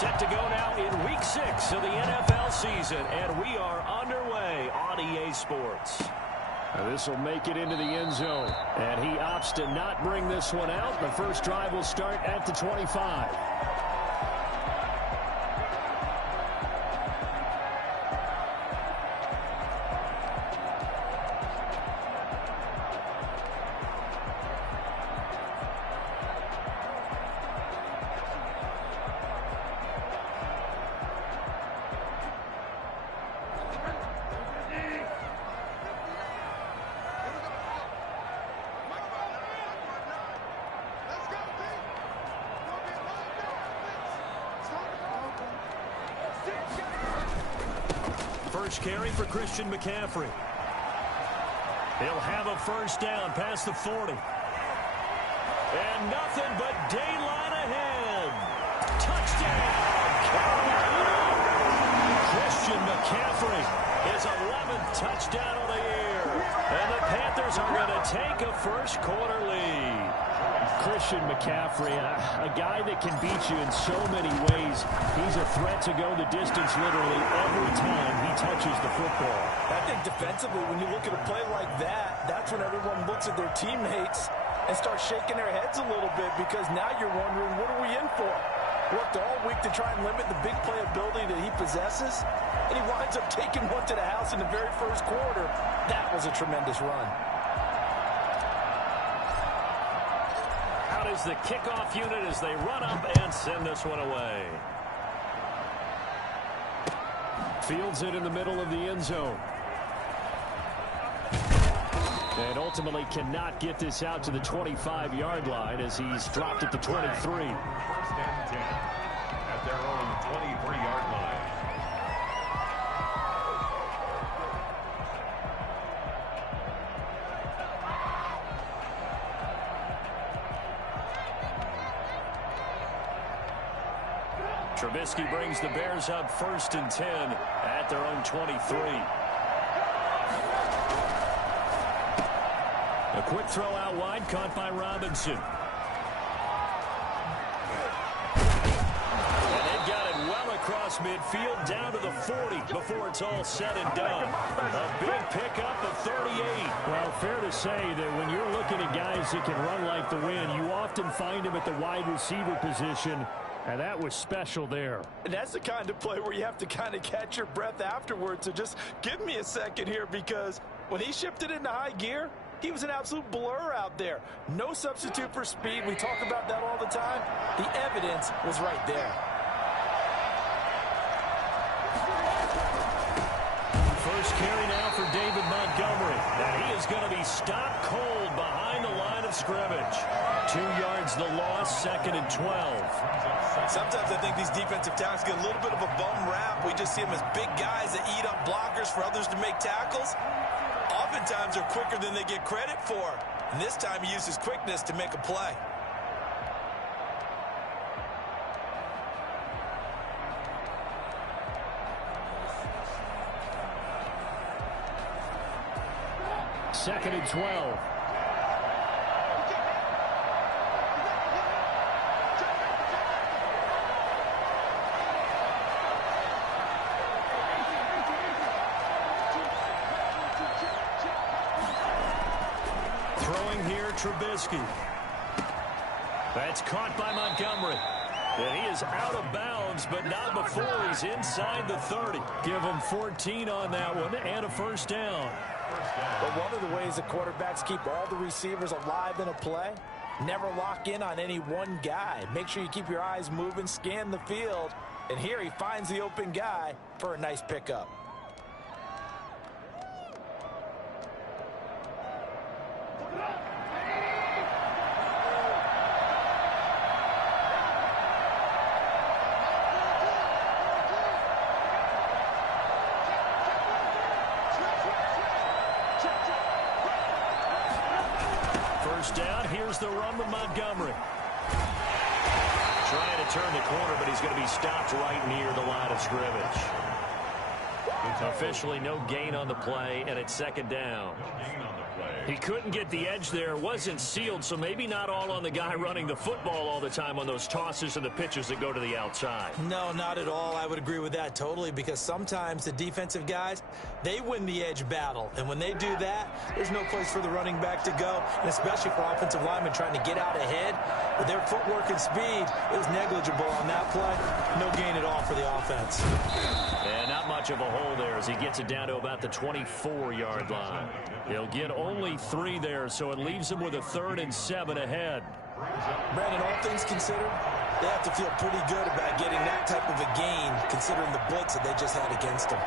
Set to go now in Week 6 of the NFL season, and we are underway on EA Sports. This will make it into the end zone, and he opts to not bring this one out. The first drive will start at the 25. First carry for Christian McCaffrey. He'll have a first down past the 40. And nothing but daylight ahead. Touchdown, Carolina! Christian McCaffrey, his 11th touchdown of the year. And the Panthers are going to take a first quarter lead. Christian McCaffrey, a guy that can beat you in so many ways. He's a threat to go the distance literally every time he touches the football. I think defensively, when you look at a play like that, that's when everyone looks at their teammates and starts shaking their heads a little bit, because now you're wondering, what are we in for? Worked all week to try and limit the big play ability that he possesses, and he winds up taking one to the house in the very first quarter. That was a tremendous run. Out is the kickoff unit as they run up and send this one away. Fields it in the middle of the end zone. And ultimately cannot get this out to the 25-yard line as he's dropped at the 23. First and 10 at their own 23-yard line. Trubisky brings the Bears up first and 10 at their own 23. A quick throw out wide, caught by Robinson. And they've got it well across midfield, down to the 40 before it's all said and done. A big pickup of 38. Well, fair to say that when you're looking at guys that can run like the wind, you often find them at the wide receiver position. And that was special there. And that's the kind of play where you have to kind of catch your breath afterwards. So just give me a second here, because when he shifted into high gear, he was an absolute blur out there. No substitute for speed. We talk about that all the time. The evidence was right there. First carry now for David Montgomery. And he is going to be stopped cold behind the line of scrimmage. 2 yards the loss, second and 12. Sometimes I think these defensive tackles get a little bit of a bum rap. We just see them as big guys that eat up blockers for others to make tackles. Oftentimes they're quicker than they get credit for. And this time he used his quickness to make a play. Second and 12. Throwing here, Trubisky. That's caught by Montgomery. And he is out of bounds, but not before he's inside the 30. Give him 14 on that one and a first down. But one of the ways the quarterbacks keep all the receivers alive in a play, never lock in on any one guy. Make sure you keep your eyes moving, scan the field. And here he finds the open guy for a nice pickup. Down. Here's the run with Montgomery. Trying to turn the corner, but he's going to be stopped right near the line of scrimmage. Officially no gain on the play, and it's second down. He couldn't get the edge there, wasn't sealed, so maybe not all on the guy running the football all the time on those tosses and the pitches that go to the outside. No, not at all. I would agree with that totally, because sometimes the defensive guys, they win the edge battle. And when they do that, there's no place for the running back to go, and especially for offensive linemen trying to get out ahead. With their footwork and speed, it was negligible on that play. No gain at all for the offense. And not much of a hole there as he gets it down to about the 24-yard line. He'll get only 3 there, so it leaves him with a 3rd and 7 ahead. Brandon, all things considered, they have to feel pretty good about getting that type of a gain, considering the blitz that they just had against them.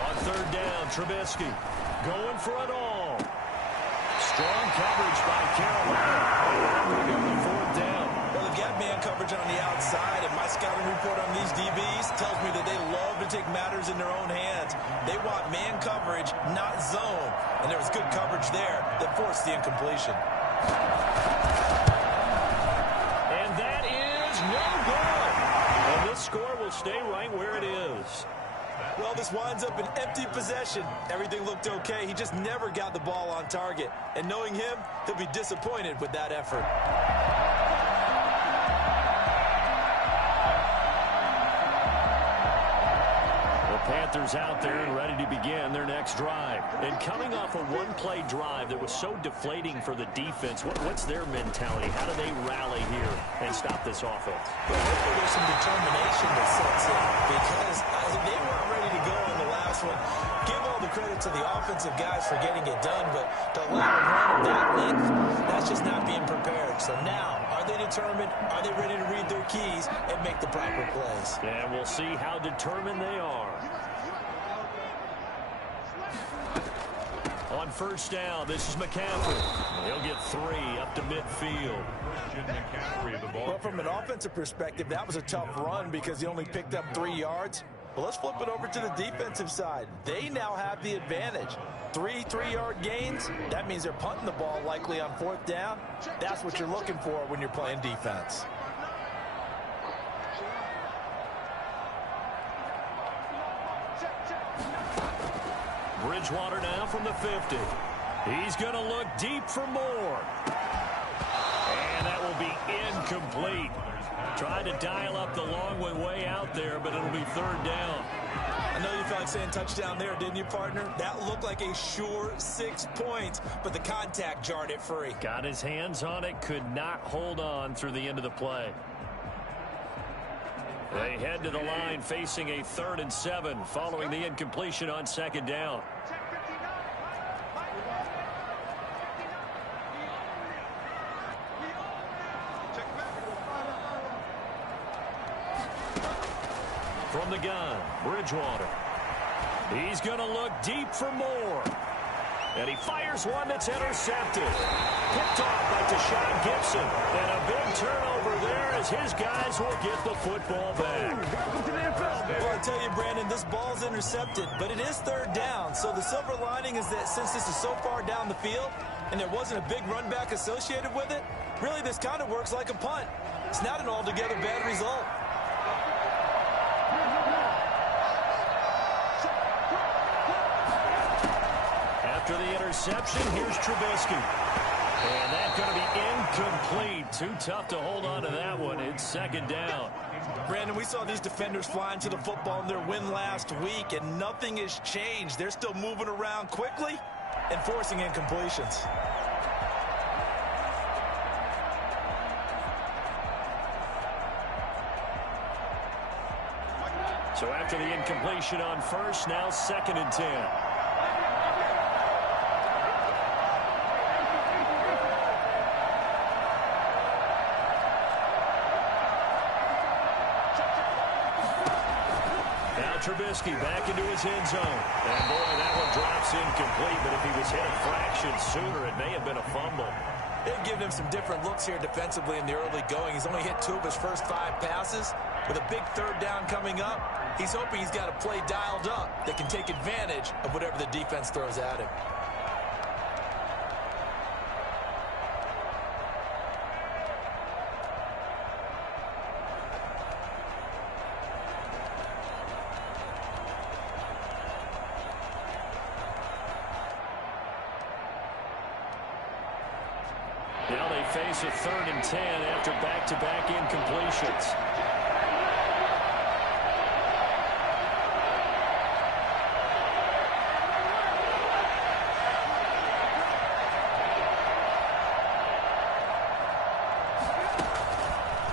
On 3rd down, Trubisky going for it all. Strong coverage by Carolina. And on 4th down. Well, they've got man coverage on the outside, and my scouting report on these DBs tells me that they love to take matters in their own hands. They want man coverage, not zone. And there was good coverage there that forced the incompletion. And that is no good. And this score will stay right where it is. Well, this winds up an empty possession. Everything looked okay. He just never got the ball on target. And knowing him, he'll be disappointed with that effort. Panthers out there and ready to begin their next drive. And coming off a one-play drive that was so deflating for the defense, what's their mentality? How do they rally here and stop this offense? Well, hopefully there's some determination that sets in, because they weren't ready to go on the last one. Give all the credit to the offensive guys for getting it done, but to allow a run of that length, that's just not being prepared. So now, are they determined? Are they ready to read their keys and make the proper plays? And we'll see how determined they are. On 1st down, this is McCaffrey. He'll get 3 up to midfield. Well, from an offensive perspective, that was a tough run because he only picked up 3 yards. But let's flip it over to the defensive side. They now have the advantage. 3 3-yard gains, that means they're punting the ball likely on 4th down. That's what you're looking for when you're playing defense. Bridgewater now from the 50. He's going to look deep for more. And that will be incomplete. Tried to dial up the long way out there, but it'll be 3rd down. I know you felt like saying touchdown there, didn't you, partner? That looked like a sure 6 points, but the contact jarred it free. Got his hands on it, could not hold on through the end of the play. They head to the line facing a 3rd and 7 following the incompletion on 2nd down. From the gun, Bridgewater. He's going to look deep for more. And he fires one that's intercepted. Picked off by Deshaun Gibson. And a big turnover there as his guys will get the football back. Well, I tell you, Brandon, this ball's intercepted, but it is 3rd down. So the silver lining is that since this is so far down the field and there wasn't a big run back associated with it, really this kind of works like a punt. It's not an altogether bad result. After the interception, here's Trubisky. And that's going to be incomplete. Too tough to hold on to that one. It's 2nd down. Brandon, we saw these defenders flying to the football in their win last week, and nothing has changed. They're still moving around quickly and forcing incompletions. So after the incompletion on 1st, now 2nd and 10. Trubisky back into his end zone. And boy, that one drops incomplete, but if he was hit a fraction sooner, it may have been a fumble. They've given him some different looks here defensively in the early going. He's only hit 2 of his first 5 passes. With a big 3rd down coming up, he's hoping he's got a play dialed up that can take advantage of whatever the defense throws at him. Now they face a 3rd and 10 after back-to-back incompletions.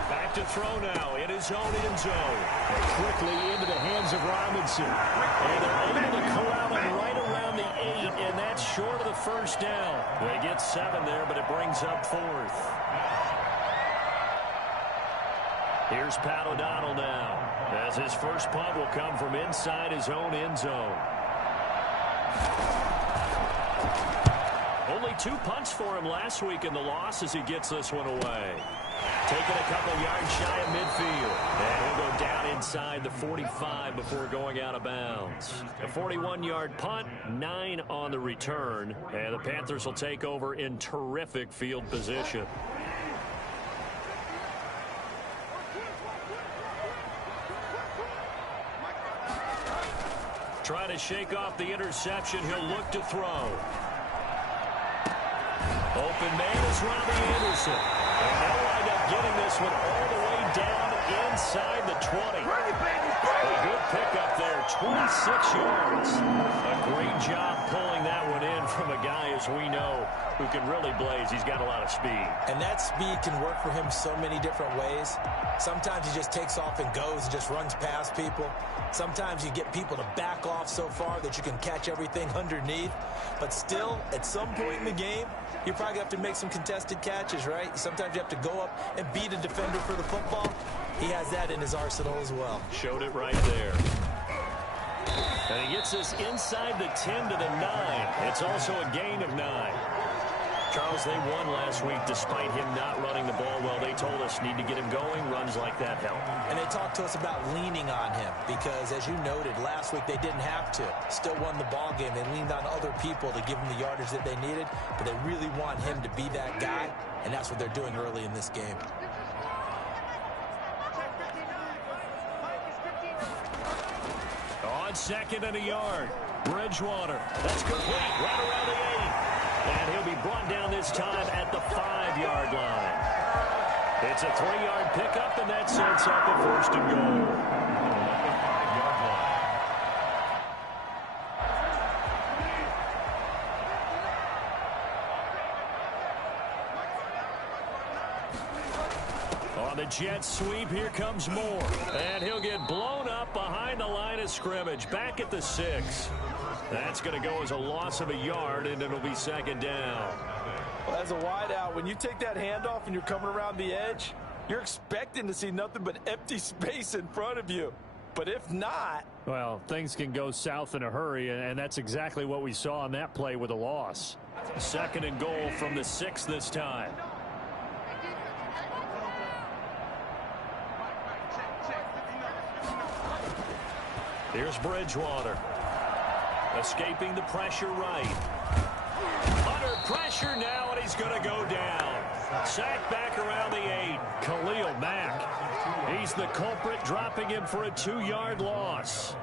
Back to throw now in his own end zone. Quickly into the hands of Robinson. And they're able to corral him right around the 8, and that's short of the first down. They get 7 there, but it brings up 4th. Here's Pat O'Donnell now, as his first punt will come from inside his own end zone. Only 2 punts for him last week in the loss as he gets this one away. Taking a couple yards shy of midfield. And he'll go down inside the 45 before going out of bounds. A 41-yard punt, 9 on the return. And the Panthers will take over in terrific field position. Trying to shake off the interception. He'll look to throw. Open man is Robbie Anderson. And they'll wind up getting this one all the way down inside the 20. A good pickup there, 26 yards. A great job pulling that one in from a guy, as we know, who can really blaze. He's got a lot of speed. And that speed can work for him so many different ways. Sometimes he just takes off and goes and just runs past people. Sometimes you get people to back off so far that you can catch everything underneath. But still, at some point in the game, you probably have to make some contested catches, right? Sometimes you have to go up and beat a defender for the football. He has that in his arsenal as well. Showed it right there. And he gets this inside the 10 to the 9. It's also a gain of 9. Charles, they won last week despite him not running the ball well. They told us need to get him going. Runs like that help. And they talked to us about leaning on him because, as you noted, last week they didn't have to. Still won the ball game. They leaned on other people to give them the yardage that they needed, but they really want him to be that guy, and that's what they're doing early in this game. On 2nd and a yard, Bridgewater. That's complete right around the 8. And he'll be brought down this time at the 5-yard line. It's a 3-yard pickup, and that sets up a 1st and goal. At the 5-yard line. On the jet sweep, here comes Moore. And he'll get blown up behind the line of scrimmage, back at the 6. That's going to go as a loss of a yard, and it'll be 2nd down. Well, as a wideout, when you take that handoff and you're coming around the edge, you're expecting to see nothing but empty space in front of you. But if not... Well, things can go south in a hurry, and that's exactly what we saw on that play with a loss. 2nd and goal from the 6 this time. Here's Bridgewater. Escaping the pressure right. Under pressure now, and he's going to go down. Sacked back around the 8. Khalil Mack. He's the culprit, dropping him for a 2-yard loss.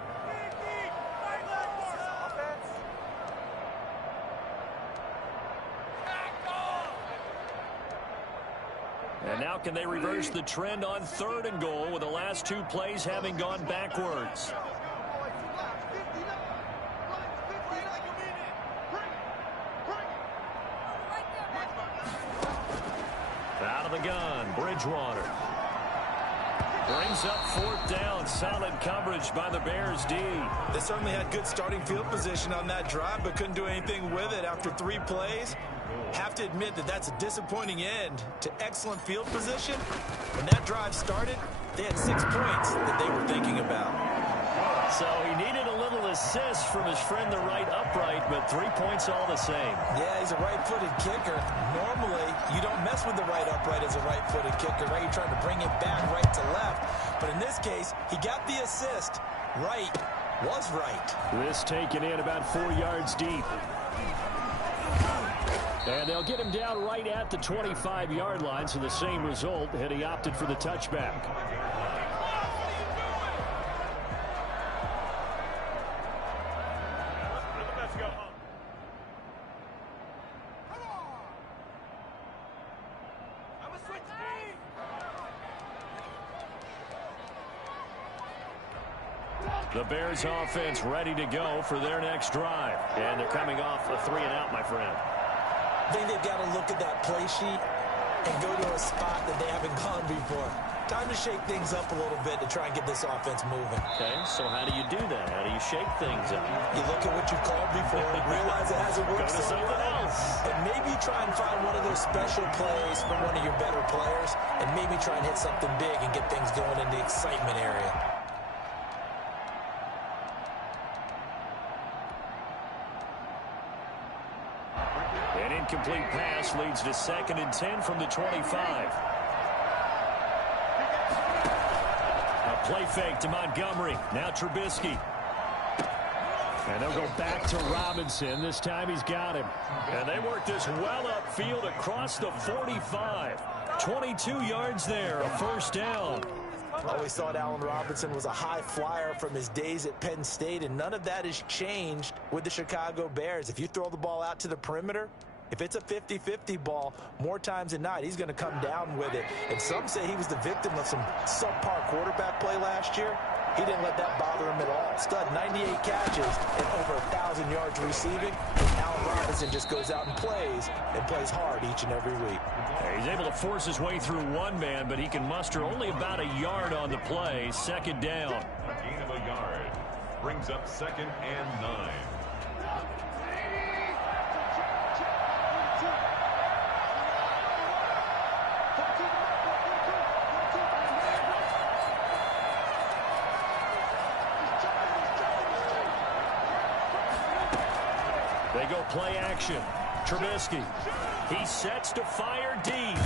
And now can they reverse the trend on 3rd and goal with the last 2 plays having gone backwards? Out of the gun, Bridgewater. Brings up 4th down. Solid coverage by the Bears D. They certainly had good starting field position on that drive, but couldn't do anything with it after 3 plays. Have to admit that that's a disappointing end to excellent field position. When that drive started, they had 6 points that they were thinking about. So he needed a little assist from his friend, the right upright, but 3 points all the same. Yeah, he's a right-footed kicker. Normally, you don't mess with the right upright as a right-footed kicker, right? You're trying to bring it back right to left. But in this case, he got the assist. Right was right. This taken in about 4 yards deep. And they'll get him down right at the 25-yard line, so the same result, and he opted for the touchback. The Bears offense ready to go for their next drive. And they're coming off a 3-and-out, my friend. I think they've got to look at that play sheet and go to a spot that they haven't gone before. Time to shake things up a little bit to try and get this offense moving. Okay, so how do you do that? How do you shake things up? You look at what you called before, realize it hasn't worked Go to something else. and maybe try and find one of those special plays from one of your better players, and maybe try and hit something big and get things going in the excitement area. An incomplete pass leads to 2nd and 10 from the 25. A play fake to Montgomery. Now Trubisky. And they'll go back to Robinson. This time he's got him. And they work this well upfield across the 45. 22 yards there, a 1st down. Always thought Allen Robinson was a high flyer from his days at Penn State, and none of that has changed with the Chicago Bears. If you throw the ball out to the perimeter, if it's a 50-50 ball, more times than not, he's going to come down with it. And some say he was the victim of some subpar quarterback play last year. He didn't let that bother him at all. Stud, 98 catches and over 1,000 yards receiving. Allen Robinson just goes out and plays hard each and every week. He's able to force his way through one man, but he can muster only about a yard on the play. 2nd down. A gain of a yard brings up 2nd and 9. They go play action. Trubisky. He sets to fire deep.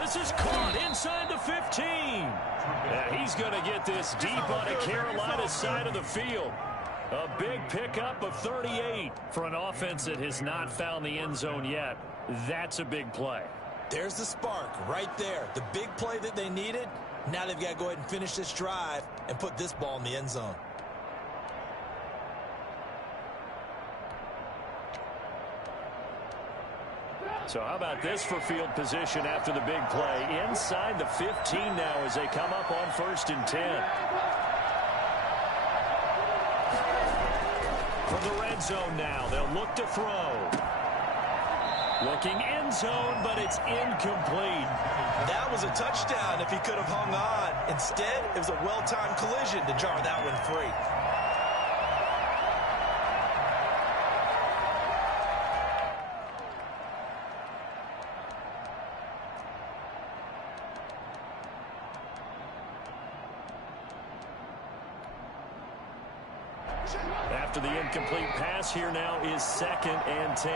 This is caught inside the 15. And he's going to get this deep on the Carolina side of the field. A big pickup of 38 for an offense that has not found the end zone yet. That's a big play. There's the spark right there. The big play that they needed. Now they've got to go ahead and finish this drive and put this ball in the end zone. So how about this for field position after the big play? Inside the 15 now as they come up on 1st and 10. From the red zone now, they'll look to throw. Looking end zone, but it's incomplete. That was a touchdown if he could have hung on. Instead, it was a well-timed collision to jar that one free. After the incomplete pass, here now is 2nd and 10.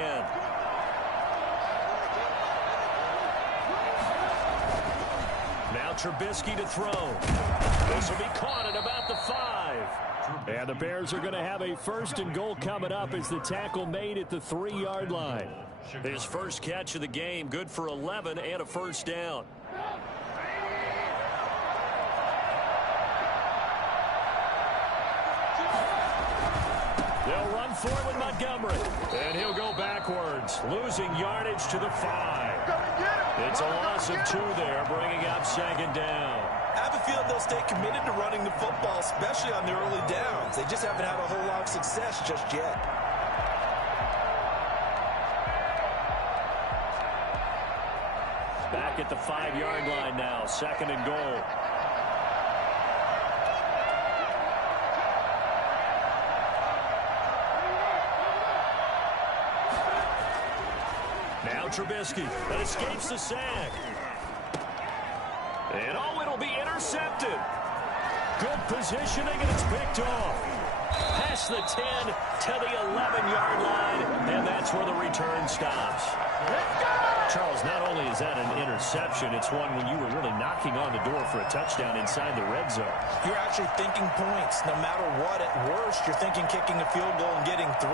Now Trubisky to throw. This will be caught at about the 5. And the Bears are going to have a 1st and goal coming up as the tackle made at the 3-yard line. His first catch of the game, good for 11 and a 1st down. They'll run for it with Montgomery. And he'll go backwards, losing yardage to the 5. It's a loss of 2 there, bringing up 2nd down. I have a feeling they'll stay committed to running the football, especially on the early downs. They just haven't had a whole lot of success just yet. Back at the 5-yard line now, 2nd and goal. Now Trubisky that escapes the sack. And it'll be intercepted. Good positioning, and it's picked off. Past the 10 to the 11-yard line, and that's where the return stops. Charles, not only is that an interception, it's one when you were really knocking on the door for a touchdown inside the red zone. You're actually thinking points. No matter what, at worst, you're thinking kicking a field goal and getting 3.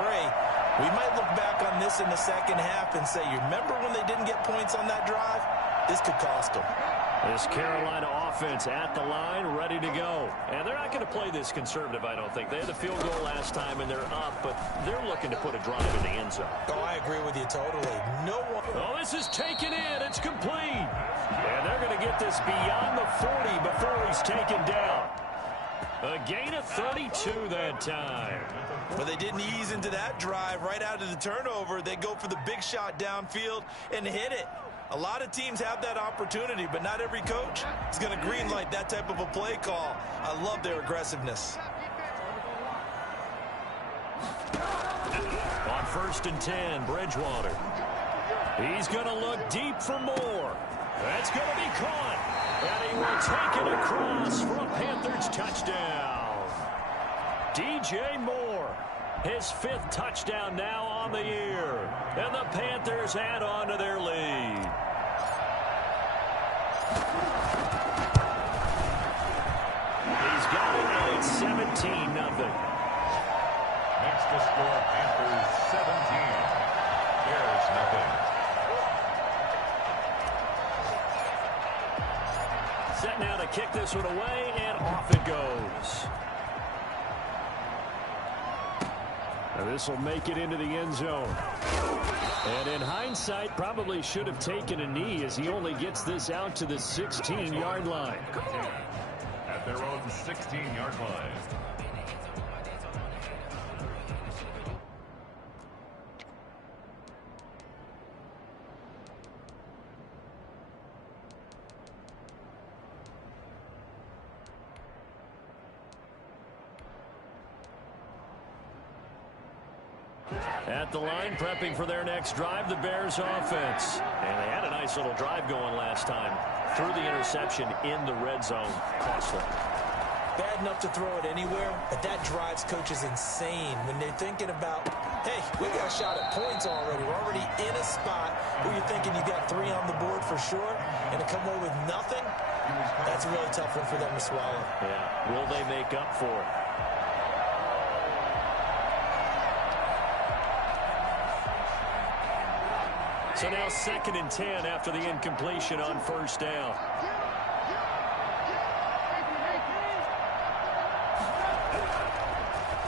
We might look back on this in the second half and say, you remember when they didn't get points on that drive? This could cost them. This Carolina offense at the line, ready to go. And they're not going to play this conservative, I don't think. They had the field goal last time, and they're up, but they're looking to put a drive in the end zone. Oh, I agree with you totally. No one... Oh, this is taken in. It's complete. And they're going to get this beyond the 40 before he's taken down. A gain of 32 that time. But they didn't ease into that drive right out of the turnover. They go for the big shot downfield and hit it. A lot of teams have that opportunity, but not every coach is going to greenlight that type of a play call. I love their aggressiveness. On 1st and 10, Bridgewater. He's going to look deep for more. That's going to be caught. And he will take it across for a Panthers touchdown. DJ Moore, his 5th touchdown now on the year. And the Panthers add on to their lead. He's got it, and it's 17-0. Next to score, Panthers 17. Bears nothing. Set now to kick this one away, and off it goes. And this will make it into the end zone. And in hindsight, probably should have taken a knee as he only gets this out to the 16-yard line. At their own 16-yard line. At the line, prepping for their next drive, the Bears offense. And they had a nice little drive going last time. Threw the interception in the red zone. Costly. Bad enough to throw it anywhere, but that drives coaches insane when they're thinking about, hey, we got a shot at points already. We're already in a spot where you're thinking you got 3 on the board for sure, and to come away with nothing, that's a really tough one for them to swallow. Yeah, will they make up for it? So now 2nd and 10 after the incompletion on 1st down.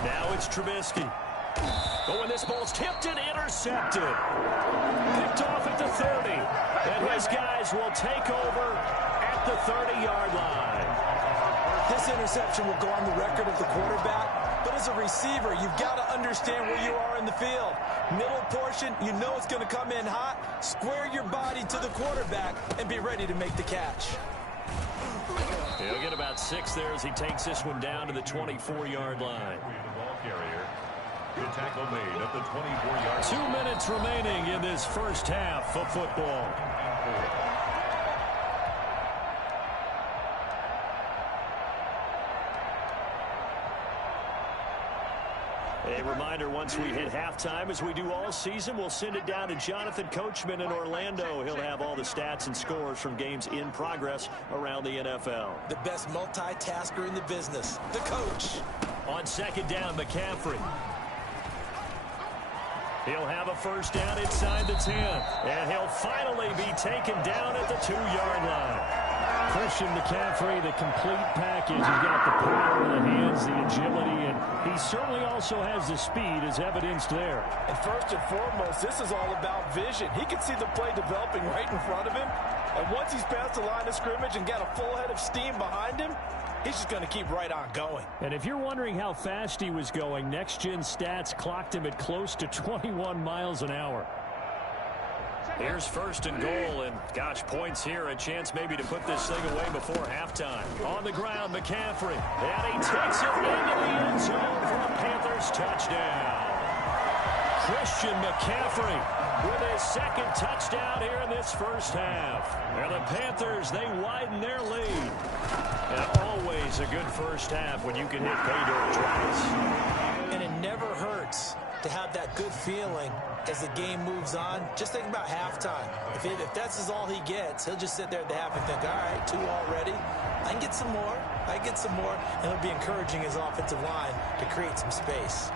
Now it's Trubisky. Oh, and this ball's tipped and intercepted. Picked off at the 30. And his guys will take over at the 30-yard line. This interception will go on the record of the quarterback, but as a receiver, you've got to understand where you are in the field. Middle portion, you know it's going to come in hot. Square your body to the quarterback and be ready to make the catch. He'll get about 6 there as he takes this one down to the 24-yard line. The ball carrier. Good tackle made at the 24-yard line. 2 minutes remaining in this first half of football. A reminder, once we hit halftime, as we do all season, we'll send it down to Jonathan Coachman in Orlando. He'll have all the stats and scores from games in progress around the NFL. The best multitasker in the business, the coach. On 2nd down, McCaffrey. He'll have a 1st down inside the 10. And he'll finally be taken down at the 2-yard line. Christian McCaffrey, the complete package. He's got the power in the hands, the agility, and he certainly also has the speed as evidenced there. And first and foremost, this is all about vision. He can see the play developing right in front of him. And once he's past the line of scrimmage and got a full head of steam behind him, he's just going to keep right on going. And if you're wondering how fast he was going, next-gen stats clocked him at close to 21 miles an hour. Here's 1st and goal, and gosh, points here, a chance maybe to put this thing away before halftime. On the ground, McCaffrey, and he takes it into the end zone for a Panthers touchdown. Christian McCaffrey with his 2nd touchdown here in this first half. And the Panthers, they widen their lead. And always a good first half when you can hit pay dirt twice. And it never hurts to have that good feeling as the game moves on. Just think about halftime. If that's all he gets, he'll just sit there at the half and think, all right, 2 already. I can get some more. I can get some more. And he'll be encouraging his offensive line to create some space.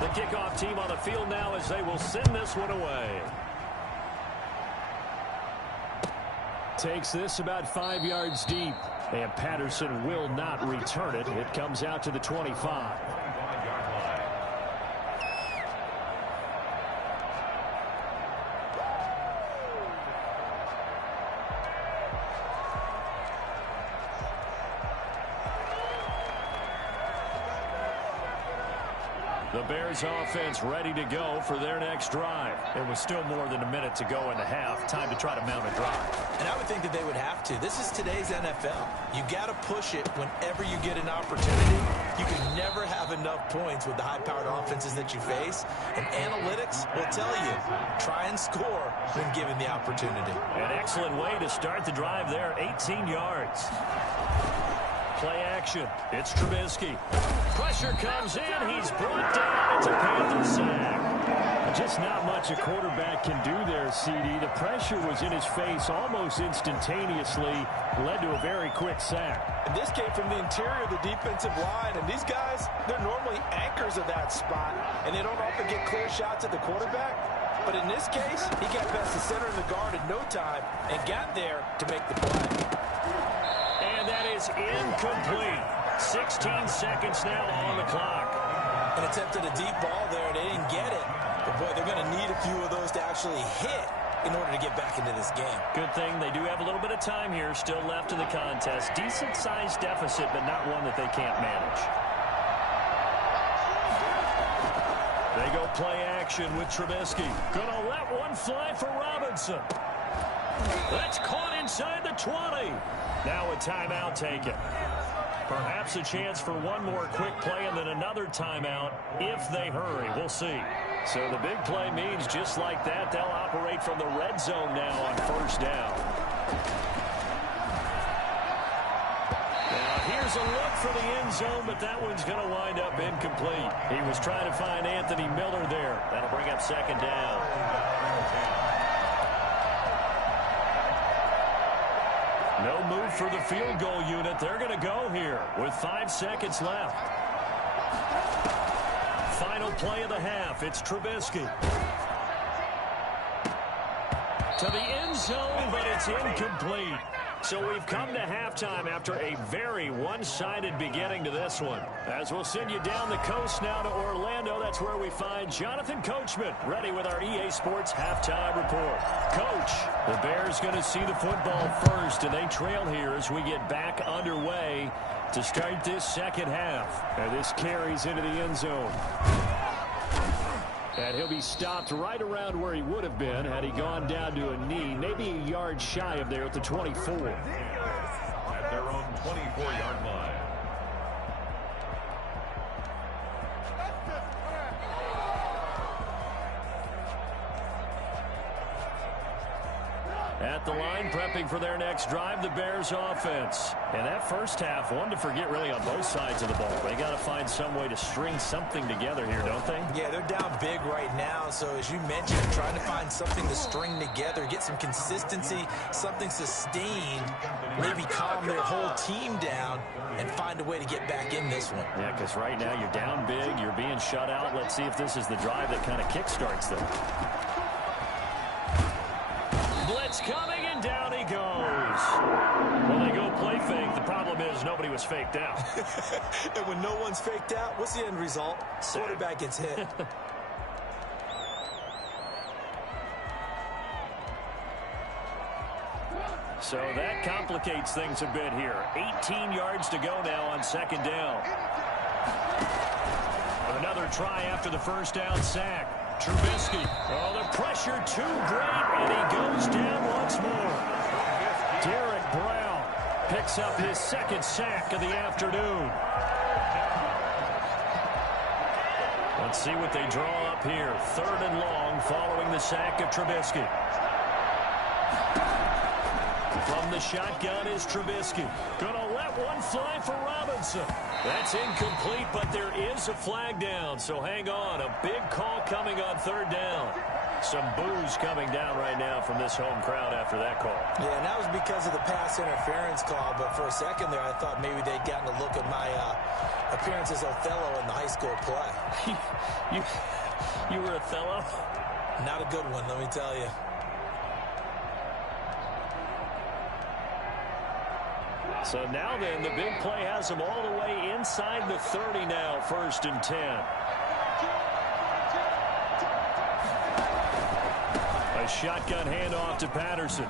The kickoff team on the field now as they will send this one away. Takes this about 5 yards deep. And Patterson will not return it. It comes out to the 25. The Bears offense ready to go for their next drive. It was still more than a minute to go in the half. Time to try to mount a drive. And I would think that they would have to. This is today's NFL. You got to push it whenever you get an opportunity. You can never have enough points with the high-powered offenses that you face. And analytics will tell you, try and score when given the opportunity. An excellent way to start the drive there, 18 yards. Play action. It's Trubisky. Pressure comes in. He's brought down. It's a Panther sack. Just not much a quarterback can do there, CD. The pressure was in his face almost instantaneously. Led to a very quick sack. And this came from the interior of the defensive line. And these guys, they're normally anchors of that spot. And they don't often get clear shots at the quarterback. But in this case, he got past the center of the guard in no time and got there to make the play. And that is incomplete. 16 seconds now on the clock. An attempt at a deep ball there. They didn't get it. But, boy, they're going to need a few of those to actually hit in order to get back into this game. Good thing they do have a little bit of time here still left in the contest. Decent-sized deficit, but not one that they can't manage. They go play action with Trubisky. Gonna let one fly for Robinson. That's caught inside the 20. Now a timeout taken. Perhaps a chance for one more quick play and then another timeout if they hurry. We'll see. So the big play means just like that, they'll operate from the red zone now on first down. Now here's a look for the end zone, but that one's going to wind up incomplete. He was trying to find Anthony Miller there. That'll bring up second down. No move for the field goal unit. They're going to go here with 5 seconds left. Final play of the half. It's Trubisky. To the end zone, but it's incomplete. So we've come to halftime after a very one-sided beginning to this one. As we'll send you down the coast now to Orlando, that's where we find Jonathan Coachman ready with our EA Sports halftime report. Coach, the Bears going to see the football first, and they trail here as we get back underway to start this second half. And this carries into the end zone. And he'll be stopped right around where he would have been had he gone down to a knee, maybe a yard shy of there at the 24. At their own 24-yard line. At the line, prepping for their next drive, the Bears offense. And that first half, one to forget really on both sides of the ball. They got to find some way to string something together here, don't they? Yeah, they're down big right now. So as you mentioned, trying to find something to string together, get some consistency, something sustained, maybe calm their whole team down and find a way to get back in this one. Yeah, because right now you're down big, you're being shut out. Let's see if this is the drive that kind of kickstarts them. Blitz coming, and down he goes. Well, they go play fake. The problem is nobody was faked out. And when no one's faked out, what's the end result? Quarterback gets hit. So that complicates things a bit here. 18 yards to go now on second down. Another try after the first down sack. Trubisky. Oh, the pressure too great, and he goes down once more. Derek Brown picks up his second sack of the afternoon. Let's see what they draw up here. 3rd and long following the sack of Trubisky. From the shotgun is Trubisky. Gonna let one fly for Robinson. That's incomplete, but there is a flag down, so hang on. A big call coming on 3rd down. Some boos coming down right now from this home crowd after that call. Yeah, and that was because of the pass interference call, but for a second there I thought maybe they'd gotten a look at my appearance as Othello in the high school play. You were Othello? Not a good one, let me tell you. So now then, the big play has them all the way inside the 30 now, 1st and 10. A shotgun handoff to Patterson.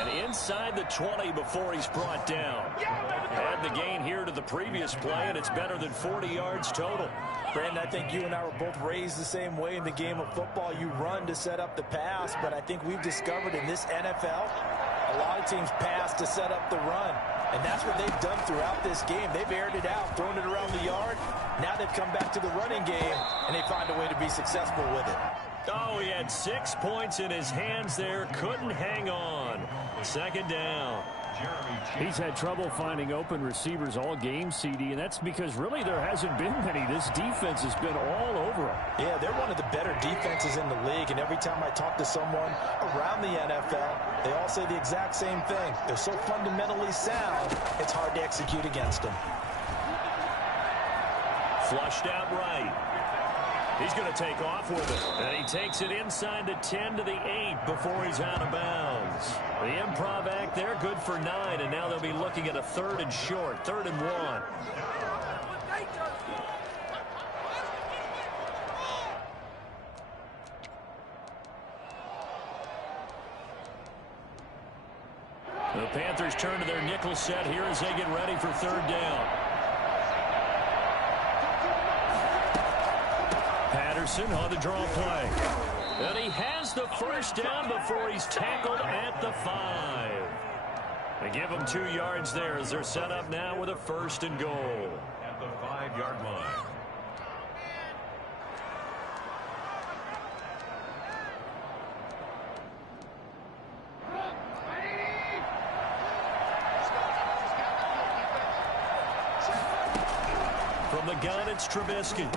And inside the 20 before he's brought down. Add the gain here to the previous play, and it's better than 40 yards total. Brandon, I think you and I were both raised the same way in the game of football. You run to set up the pass, but I think we've discovered in this NFL, a lot of teams pass to set up the run. And that's what they've done throughout this game. They've aired it out, thrown it around the yard. Now they've come back to the running game, and they find a way to be successful with it. Oh, he had 6 points in his hands there. Couldn't hang on. Second down. He's had trouble finding open receivers all game, CD, and that's because really there hasn't been many. This defense has been all over him. Yeah, they're one of the better defenses in the league, and every time I talk to someone around the NFL, they all say the exact same thing. They're so fundamentally sound, it's hard to execute against them. Flushed out right. He's going to take off with it. And he takes it inside the 10 to the 8 before he's out of bounds. The improv act there, good for 9, and now they'll be looking at a 3rd and short, 3rd and 1. The Panthers turn to their nickel set here as they get ready for 3rd down. Patterson on the draw play. And he has the first down before he's tackled at the 5. They give him 2 yards there as they're set up now with a 1st and goal. At the 5-yard line. From the gun, it's Trubisky.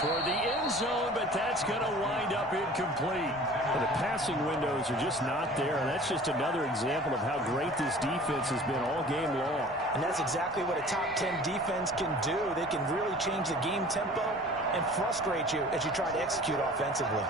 Toward the end zone, but that's going to wind up incomplete. Well, the passing windows are just not there, and that's just another example of how great this defense has been all game long. And that's exactly what a top 10 defense can do. They can really change the game tempo and frustrate you as you try to execute offensively.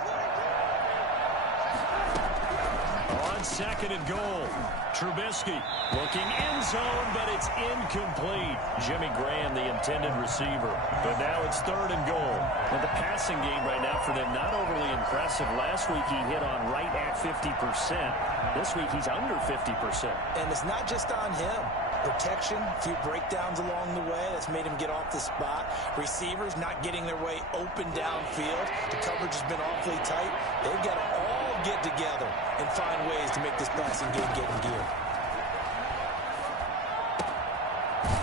On 2nd and goal, Trubisky looking end zone, but it's incomplete. Jimmy Graham, the intended receiver. But now it's 3rd and goal. Well, the passing game right now for them, not overly impressive. Last week he hit on right at 50%. This week he's under 50%. And it's not just on him. Protection, a few breakdowns along the way. That's made him get off the spot. Receivers not getting their way open downfield. The coverage has been awfully tight. They've got to all get together and find ways to make this passing game get in gear.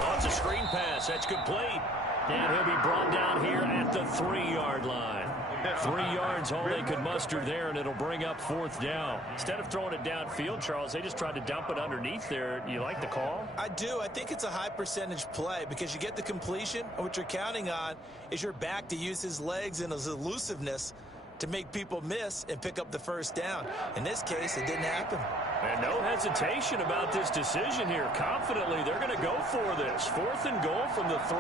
Oh, it's a screen pass. That's complete. And he'll be brought down here at the 3-yard line. 3 yards, all they could muster there, and it'll bring up 4th down. Instead of throwing it downfield, Charles, they just tried to dump it underneath there. You like the call? I do. I think it's a high percentage play because you get the completion, and what you're counting on is your back to use his legs and his elusiveness to make people miss and pick up the 1st down. In this case, it didn't happen. And no hesitation about this decision here. Confidently, they're going to go for this. 4th and goal from the 3.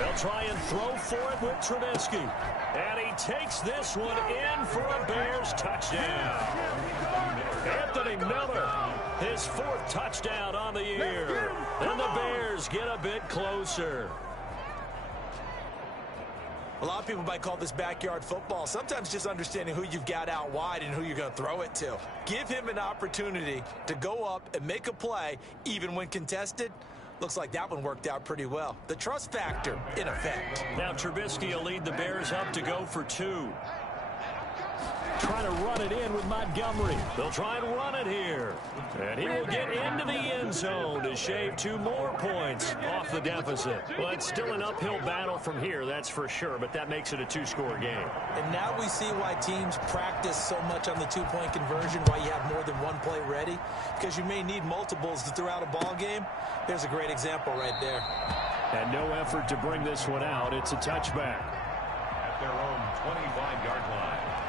They'll try and throw for it with Trubisky. And he takes this one in for a Bears touchdown. Anthony Miller, his 4th touchdown on the year. And the Bears get a bit closer. A lot of people might call this backyard football. Sometimes just understanding who you've got out wide and who you're going to throw it to. Give him an opportunity to go up and make a play, even when contested. Looks like that one worked out pretty well. The trust factor in effect. Now Trubisky will lead the Bears up to go for 2. Trying to run it in with Montgomery. They'll try and run it here. And he will get into the end zone to shave 2 more points off the deficit. Well, it's still an uphill battle from here, that's for sure, but that makes it a 2-score game. And now we see why teams practice so much on the 2-point conversion, why you have more than one play ready, because you may need multiples throughout a ball game. There's a great example right there. And no effort to bring this one out. It's a touchback. At their own 25-yard line.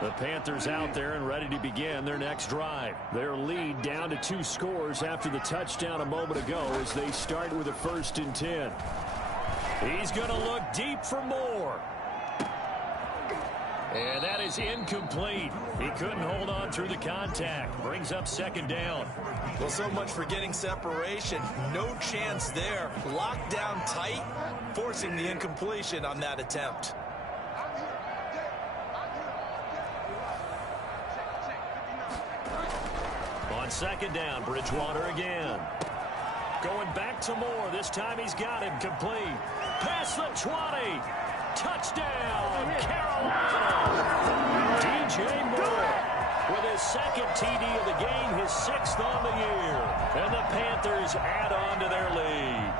The Panthers out there and ready to begin their next drive. Their lead down to 2 scores after the touchdown a moment ago as they start with a 1st and 10. He's going to look deep for more. And that is incomplete. He couldn't hold on through the contact. Brings up second down. Well, so much for getting separation. No chance there. Locked down tight, forcing the incompletion on that attempt. On second down, Bridgewater again. Going back to Moore. This time he's got him complete. Past the 20. Touchdown, Carolina. DJ Moore with his second TD of the game, his 6th on the year. And the Panthers add on to their lead.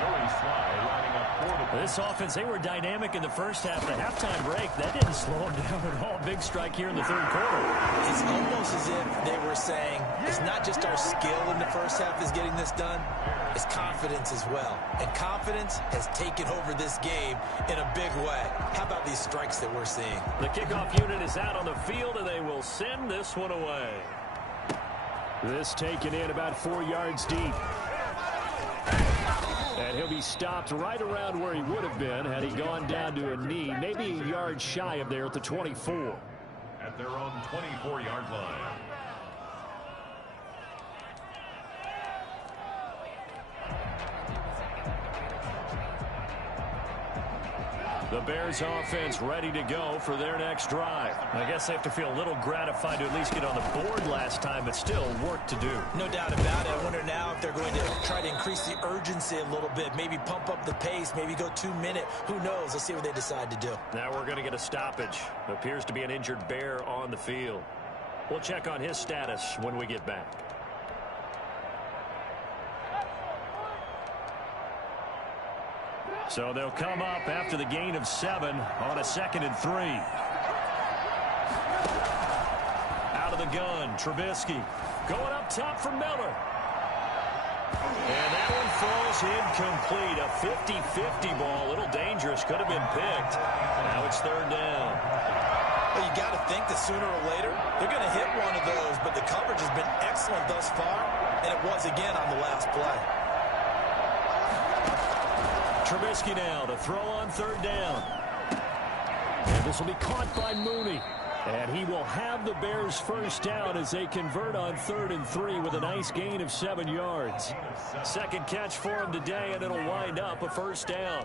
Joey Sly lining up for the... This offense, they were dynamic in the first half. The halftime break, that didn't slow them down at all. Big strike here in the third quarter. It's almost as if they were saying, it's not just our skill in the first half is getting this done, it's confidence as well. And confidence has taken over this game in a big way. How about these strikes that we're seeing? The kickoff unit is out on the field, and they will send this one away. This taken in about 4 yards deep. And he'll be stopped right around where he would have been had he gone down to a knee, maybe a yard shy of there at the 24. At their own 24-yard line. The Bears offense ready to go for their next drive. I guess they have to feel a little gratified to at least get on the board last time, but still work to do. No doubt about it. I wonder now if they're going to try to increase the urgency a little bit, maybe pump up the pace, maybe go 2-minute. Who knows? Let's see what they decide to do. Now we're going to get a stoppage. Appears to be an injured Bear on the field. We'll check on his status when we get back. So they'll come up after the gain of 7 on a 2nd and 3. Out of the gun, Trubisky going up top for Miller. And that one falls incomplete. A 50-50 ball, a little dangerous, could have been picked. Now it's 3rd down. Well, you got to think that sooner or later they're going to hit one of those, but the coverage has been excellent thus far, and it was again on the last play. Trubisky now to throw on 3rd down. And this will be caught by Mooney. And he will have the Bears' first down as they convert on 3rd and 3 with a nice gain of 7 yards. Second catch for him today, and it'll wind up a first down.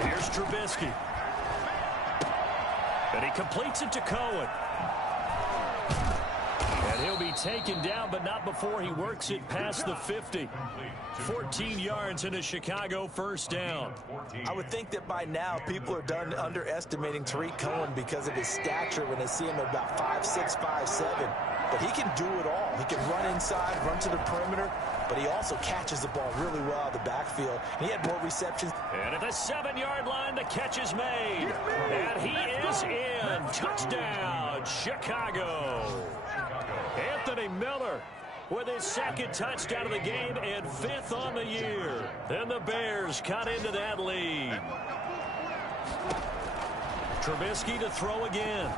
Here's Trubisky. And he completes it to Cohen. And he'll be taken down, but not before he works it past the 50. 14 yards and a Chicago first down. I would think that by now people are done underestimating Tariq Cohen because of his stature when they see him at about 5'6", 5'7". But he can do it all. He can run inside, run to the perimeter, but he also catches the ball really well out of the backfield. He had more receptions. And at the 7-yard line, the catch is made. And he is in. Touchdown, Chicago. Anthony Miller with his 2nd touchdown of the game and 5th on the year. And the Bears cut into that lead. Trubisky to throw again.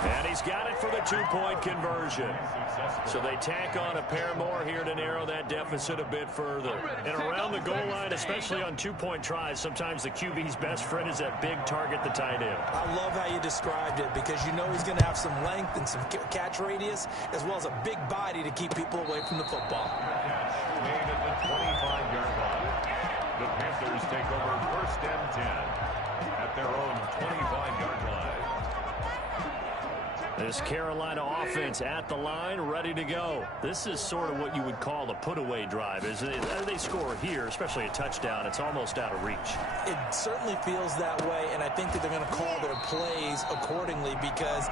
And he's got it for the 2-point conversion. So they tack on a pair more here to narrow that deficit a bit further. And around the goal line, especially on 2-point tries, sometimes the QB's best friend is that big target, the tight end. I love how you described it because you know he's going to have some length and some catch radius as well as a big body to keep people away from the football. Made at the 25-yard line. The Panthers take over 1st and 10 at their own 25-yard line. This Carolina offense at the line, ready to go. This is sort of what you would call a put-away drive. As they score here, especially a touchdown, it's almost out of reach. It certainly feels that way, and I think that they're going to call their plays accordingly because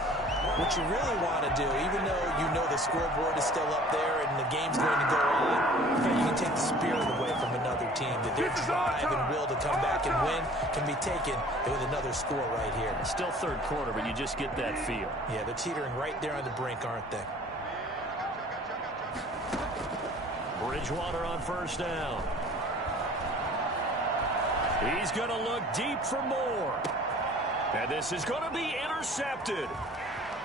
what you really want to do, even though you know the scoreboard is still up there and the game's going to go on, you can take the spirit away from another team. That their drive and will to come back and win can be taken with another score right here. Still 3rd quarter, but you just get that feel. Yeah, they're teetering right there on the brink, aren't they? Bridgewater on 1st down. He's going to look deep for more. And this is going to be intercepted.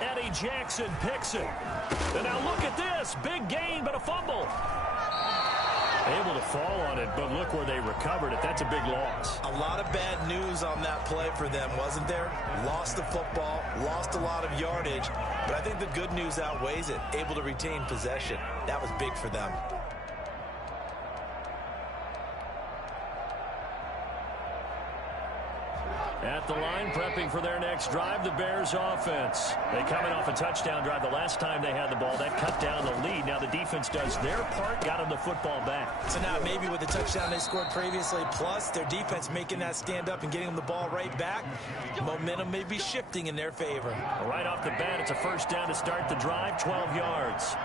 Eddie Jackson picks it. And now look at this. Big gain, but a fumble. Able to fall on it, but look where they recovered it. That's a big loss. A lot of bad news on that play for them, wasn't there? Lost the football, lost a lot of yardage, but I think the good news outweighs it. Able to retain possession. That was big for them. At the line, prepping for their next drive, the Bears offense. They coming off a touchdown drive the last time they had the ball. That cut down the lead. Now the defense does their part, got them the football back. So now maybe with the touchdown they scored previously, plus their defense making that stand up and getting them the ball right back, momentum may be shifting in their favor. Right off the bat, it's a first down to start the drive, 12 yards.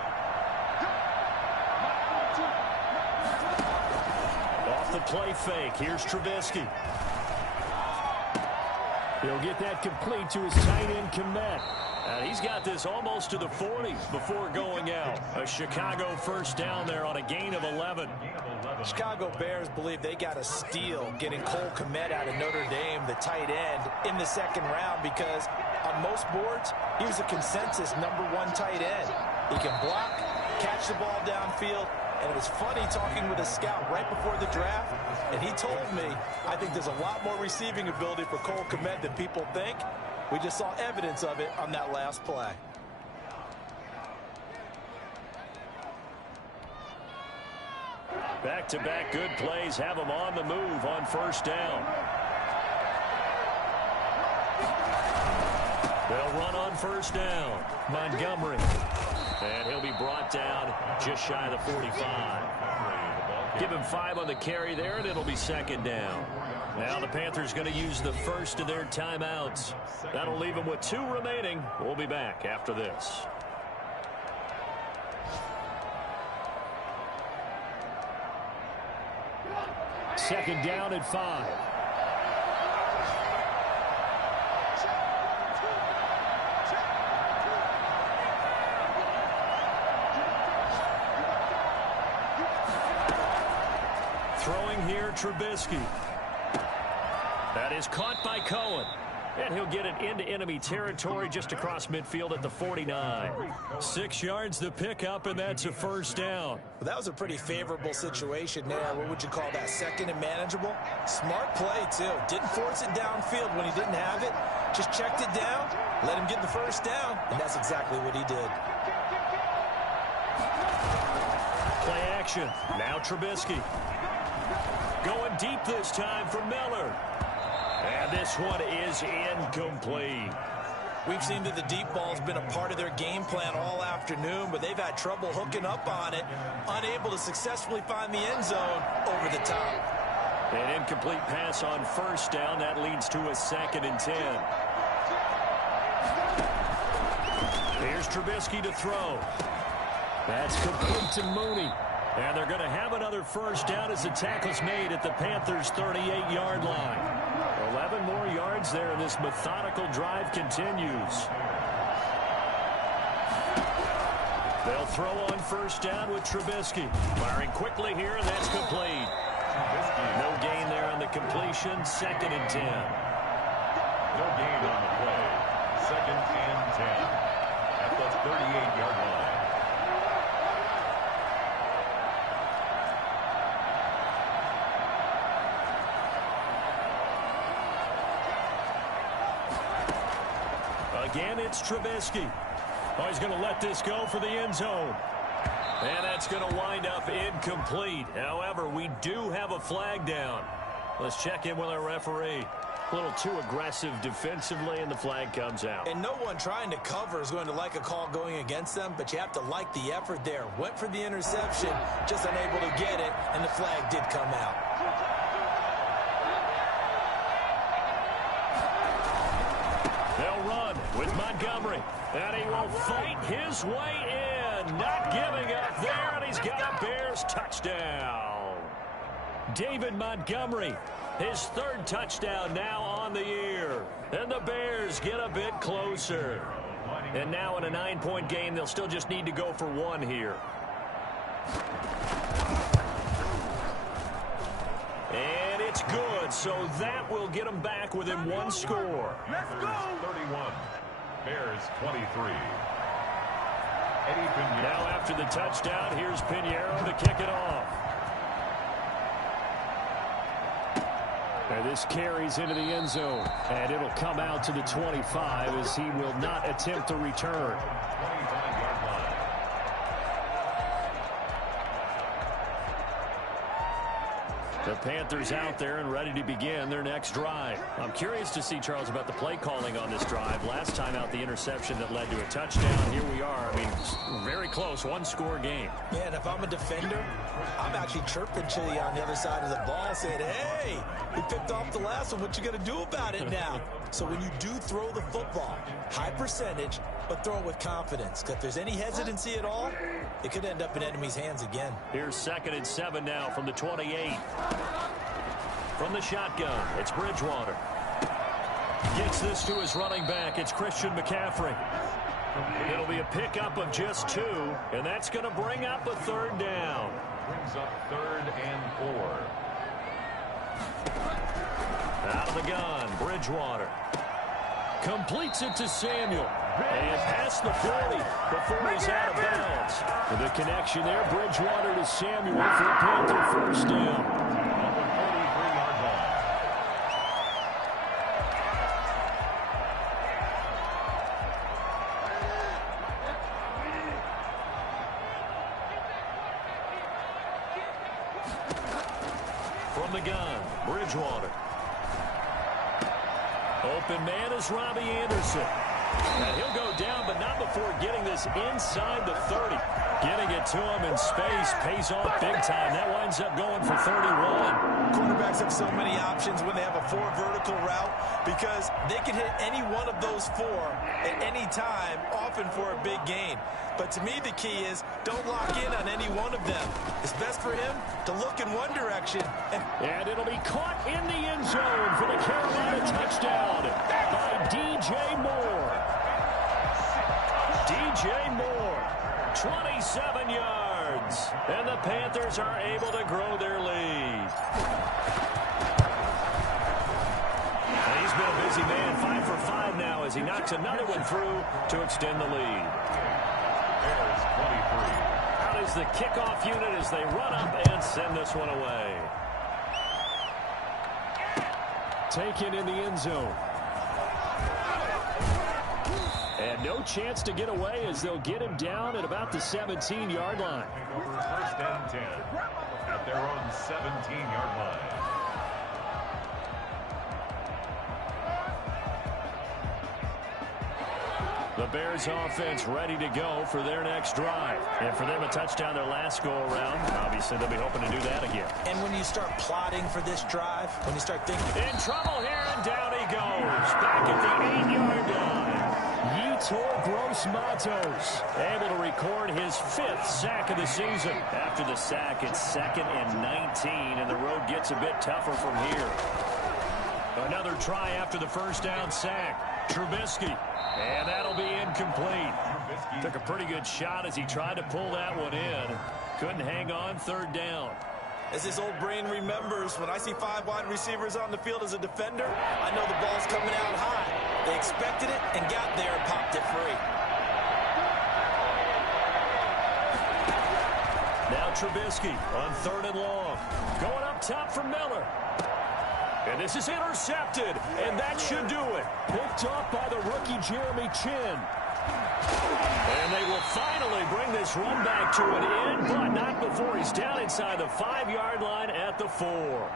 Off the play fake, here's Trubisky. He'll get that complete to his tight end, Kmet. And he's got this almost to the 40 before going out. A Chicago first down there on a gain of 11. Chicago Bears believe they got a steal getting Cole Kmet out of Notre Dame, the tight end, in the second round because on most boards, he was a consensus #1 tight end. He can block, catch the ball downfield, and it was funny talking with a scout right before the draft, and he told me, I think there's a lot more receiving ability for Cole Kmet than people think. We just saw evidence of it on that last play. Back-to-back good plays have them on the move on first down. They'll run on first down. Montgomery. And he'll be brought down just shy of the 45. Give him 5 on the carry there, and it'll be second down. Now the Panthers going to use the first of their timeouts. That'll leave them with 2 remaining. We'll be back after this. Second down at 5. Throwing here, Trubisky. That is caught by Cohen. And he'll get it into enemy territory just across midfield at the 49. 6 yards the pickup, and that's a first down. Well, that was a pretty favorable situation there. What would you call that? Second and manageable? Smart play, too. Didn't force it downfield when he didn't have it. Just checked it down, let him get the first down, and that's exactly what he did. Play action. Now Trubisky. Going deep this time for Miller. And this one is incomplete. We've seen that the deep ball's been a part of their game plan all afternoon, but they've had trouble hooking up on it, unable to successfully find the end zone over the top. An incomplete pass on first down. That leads to a 2nd and 10. Here's Trubisky to throw. That's complete to Mooney. And they're going to have another first down as the tackle's made at the Panthers' 38-yard line. 11 more yards there, and this methodical drive continues. They'll throw on first down with Trubisky. Firing quickly here, and that's complete. No gain there on the completion. 2nd and 10. No gain on the play. 2nd and 10 at the 38-yard line. Again, it's Trubisky. Oh, he's going to let this go for the end zone. And that's going to wind up incomplete. However, we do have a flag down. Let's check in with our referee. A little too aggressive defensively, and the flag comes out. And no one trying to cover is going to like a call going against them, but you have to like the effort there. Went for the interception, just unable to get it, and the flag did come out. They'll run with Montgomery, and he will fight his way in. Not giving up there, and he's got a Bears touchdown. David Montgomery, his 3rd touchdown now on the year. And the Bears get a bit closer. And now in a 9-point game, they'll still just need to go for 1 here. And it's good, so that will get them back within 1 score. Let's go! 31. Bears 23. Eddie Pinheiro. Now after the touchdown, here's Pinheiro to kick it off. And this carries into the end zone. And it'll come out to the 25 as he will not attempt to return. 25-yard line. The Panthers out there and ready to begin their next drive. I'm curious to see, Charles, about the play calling on this drive. Last time out, the interception that led to a touchdown. Here we are. I mean, very close, one-score game. Man, if I'm a defender, I'm actually chirping to you on the other side of the ball saying, hey, we picked off the last one. What you going to do about it now? So when you do throw the football, high percentage, but throw it with confidence. If there's any hesitancy at all, it could end up in enemy's hands again. Here's 2nd and 7 now from the 28. From the shotgun, it's Bridgewater. Gets this to his running back. It's Christian McCaffrey. It'll be a pickup of just 2, and that's going to bring up a 3rd down. Brings up 3rd and 4. Out of the gun, Bridgewater. Completes it to Samuel. And past the 40 before he's out of bounds. And the connection there, Bridgewater to Samuel for a Panther 1st down. On the 43-yard line. From the gun, Bridgewater. Open man is Robbie Anderson. And he'll go down, but not before getting this inside the 30. Getting it to him in space pays off big time. That winds up going for 31. Quarterbacks have so many options when they have a 4 vertical route because they can hit any one of those 4 at any time, often for a big gain. But to me, the key is don't lock in on any one of them. It's best for him to look in one direction. And it'll be caught in the end zone for the Carolina touchdown by DJ Moore. DJ Moore, 27 yards. And the Panthers are able to grow their lead. And he's been a busy man, 5 for 5 now as he knocks another one through to extend the lead. Bears 23. Out is the kickoff unit as they run up and send this one away. Taken in the end zone. And no chance to get away as they'll get him down at about the 17-yard line. Take over 1st and 10 at their own 17-yard line. The Bears offense ready to go for their next drive. And for them, a touchdown their last go-around. Obviously, they'll be hoping to do that again. And when you start plotting for this drive, when you start thinking... In trouble here, and down he goes. Back at the 8-yard line. Yetur Gross-Matos able to record his 5th sack of the season. After the sack, it's 2nd and 19, and the road gets a bit tougher from here. Another try after the 1st down sack. Trubisky. And that'll be incomplete. Took a pretty good shot as he tried to pull that one in. Couldn't hang on, 3rd down. As his old brain remembers, when I see 5 wide receivers on the field as a defender, I know the ball's coming out high. They expected it and got there and popped it free. Now Trubisky on 3rd and long. Going up top for Miller. And this is intercepted, and that should do it. Picked off by the rookie Jeremy Chin. And they will finally bring this run back to an end, but not before he's down inside the 5-yard line at the 4.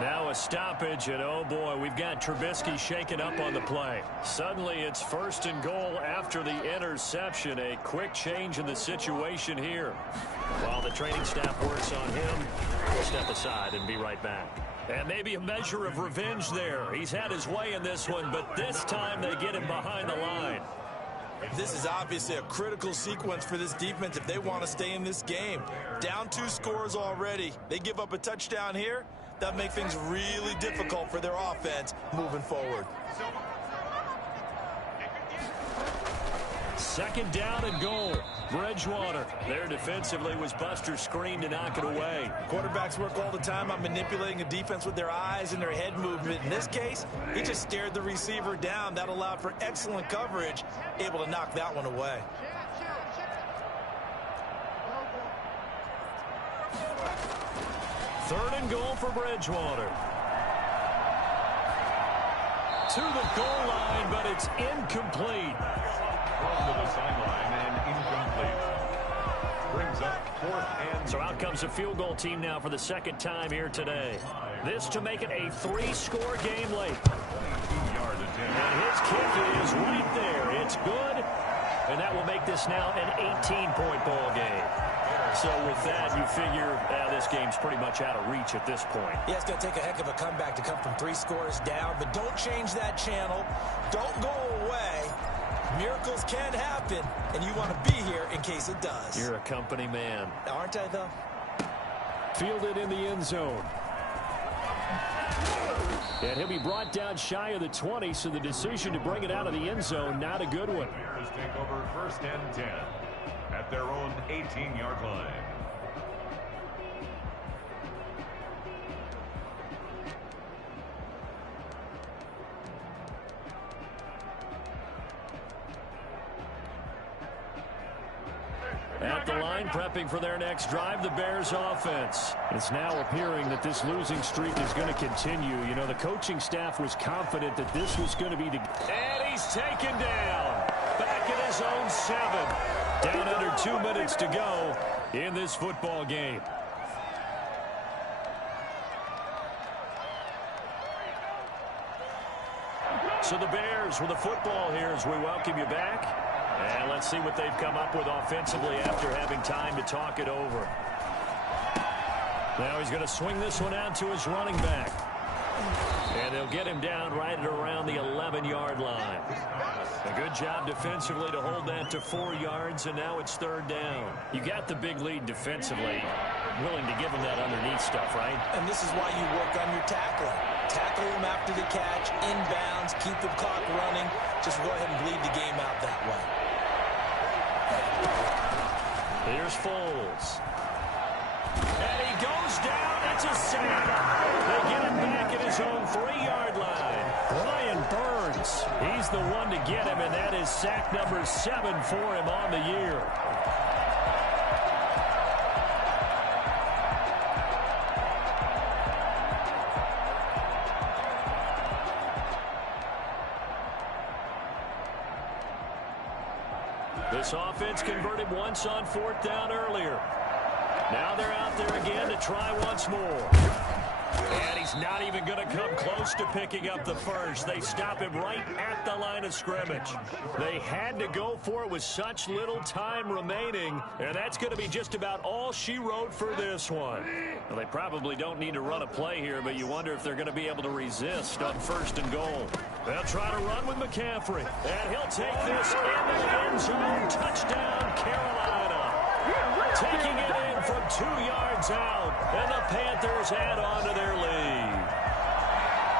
Now a stoppage, and oh boy, we've got Trubisky shaken up on the play. Suddenly it's 1st and goal after the interception. A quick change in the situation here. While the training staff works on him, we'll step aside and be right back. And maybe a measure of revenge there. He's had his way in this one, but this time they get him behind the line. This is obviously a critical sequence for this defense if they want to stay in this game. Down 2 scores already. They give up a touchdown here. That makes things really difficult for their offense moving forward. Second down and goal. Bridgewater. There defensively was Buster's screen to knock it away. Quarterbacks work all the time on manipulating a defense with their eyes and their head movement. In this case, he just stared the receiver down. That allowed for excellent coverage, able to knock that one away. Third and goal for Bridgewater. To the goal line, but it's incomplete. Thrown to the sideline and incomplete. Brings up 4th and... So out comes a field goal team now for the second time here today. This to make it a 3-score game late. 22-yard attempt. And his kick is right there. It's good. And that will make this now an 18-point ball game. So with that, you figure this game's pretty much out of reach at this point. Yeah, it's going to take a heck of a comeback to come from 3 scores down, but don't change that channel. Don't go away. Miracles can happen, and you want to be here in case it does. You're a company man. Aren't I, though? Fielded in the end zone. And he'll be brought down shy of the 20, so the decision to bring it out of the end zone, not a good one. Bears take over 1st and 10 at their own 18-yard line. At the line, prepping for their next drive, the Bears offense. It's now appearing that this losing streak is going to continue. You know, the coaching staff was confident that this was going to be the... And he's taken down. Back at his own 7. Down under 2 minutes to go in this football game. So the Bears with the football here as we welcome you back. And let's see what they've come up with offensively after having time to talk it over. Now he's going to swing this one out to his running back. And they'll get him down right at around the 11-yard line. A good job defensively to hold that to 4 yards, and now it's 3rd down. You got the big lead defensively. Willing to give him that underneath stuff, right? And this is why you work on your tackling. Tackle him after the catch, inbounds, keep the clock running. Just go ahead and bleed the game out that way. Here's Foles. And he goes down. It's a sack. They get him back at his own 3-yard line. Brian Burns, he's the one to get him, and that is sack number 7 for him on the year. This offense converted once on 4th down earlier. Now they're out there again to try once more. And he's not even going to come close to picking up the first. They stop him right at the line of scrimmage. They had to go for it with such little time remaining, and that's going to be just about all she wrote for this one. Well, they probably don't need to run a play here, but you wonder if they're going to be able to resist on 1st and goal. They'll try to run with McCaffrey, and he'll take this into the end zone. Touchdown, Carolina. Taking it in from 2 yards out, and the Panthers add on to their lead.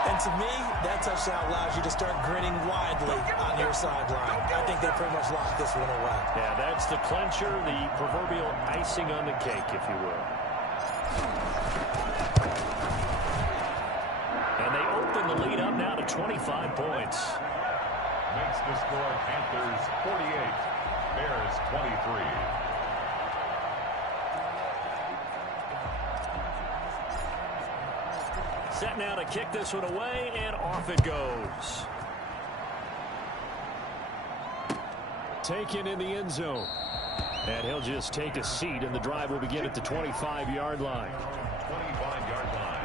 And to me, that touchdown allows you to start grinning widely on your sideline. I think they pretty much locked this one away. Yeah, that's the clincher, the proverbial icing on the cake, if you will. And they open the lead up now to 25 points. Makes the score Panthers 48, Bears 23. Set now to kick this one away, and off it goes. Taken in the end zone. And he'll just take a seat, and the drive will begin at the 25-yard line. 25-yard line.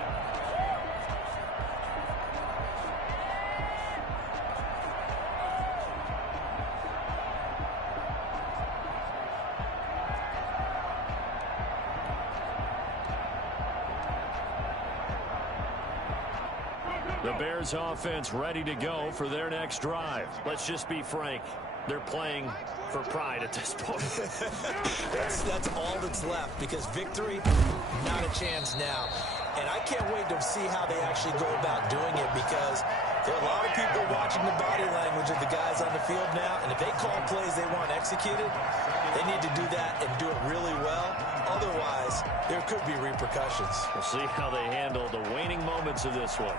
The Bears offense ready to go for their next drive. Let's just be frank. They're playing for pride at this point. That's all that's left, because victory, not a chance now. And I can't wait to see how they actually go about doing it, because There are a lot of people watching the body language of the guys on the field now, and if they call plays they want executed, they need to do that and do it really well. Otherwise, there could be repercussions. We'll see how they handle the waning moments of this one.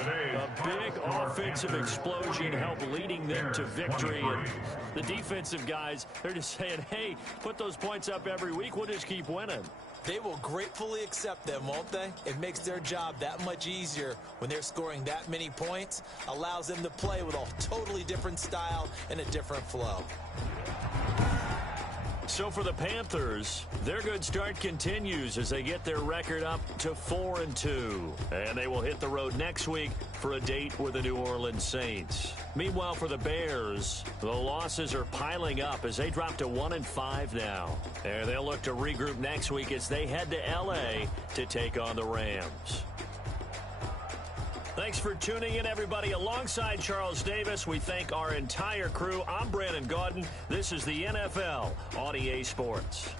A big offensive explosion helped leading them to victory. And the defensive guys, they're just saying, hey, put those points up every week. We'll just keep winning. They will gratefully accept them, won't they? It makes their job that much easier when they're scoring that many points. Allows them to play with a totally different style and a different flow. So for the Panthers, their good start continues as they get their record up to 4-2. And they will hit the road next week for a date with the New Orleans Saints. Meanwhile, for the Bears, the losses are piling up as they drop to 1-5 now. And they'll look to regroup next week as they head to L.A. to take on the Rams. Thanks for tuning in, everybody. Alongside Charles Davis, we thank our entire crew. I'm Brandon Gaudin. This is the NFL on EA Sports.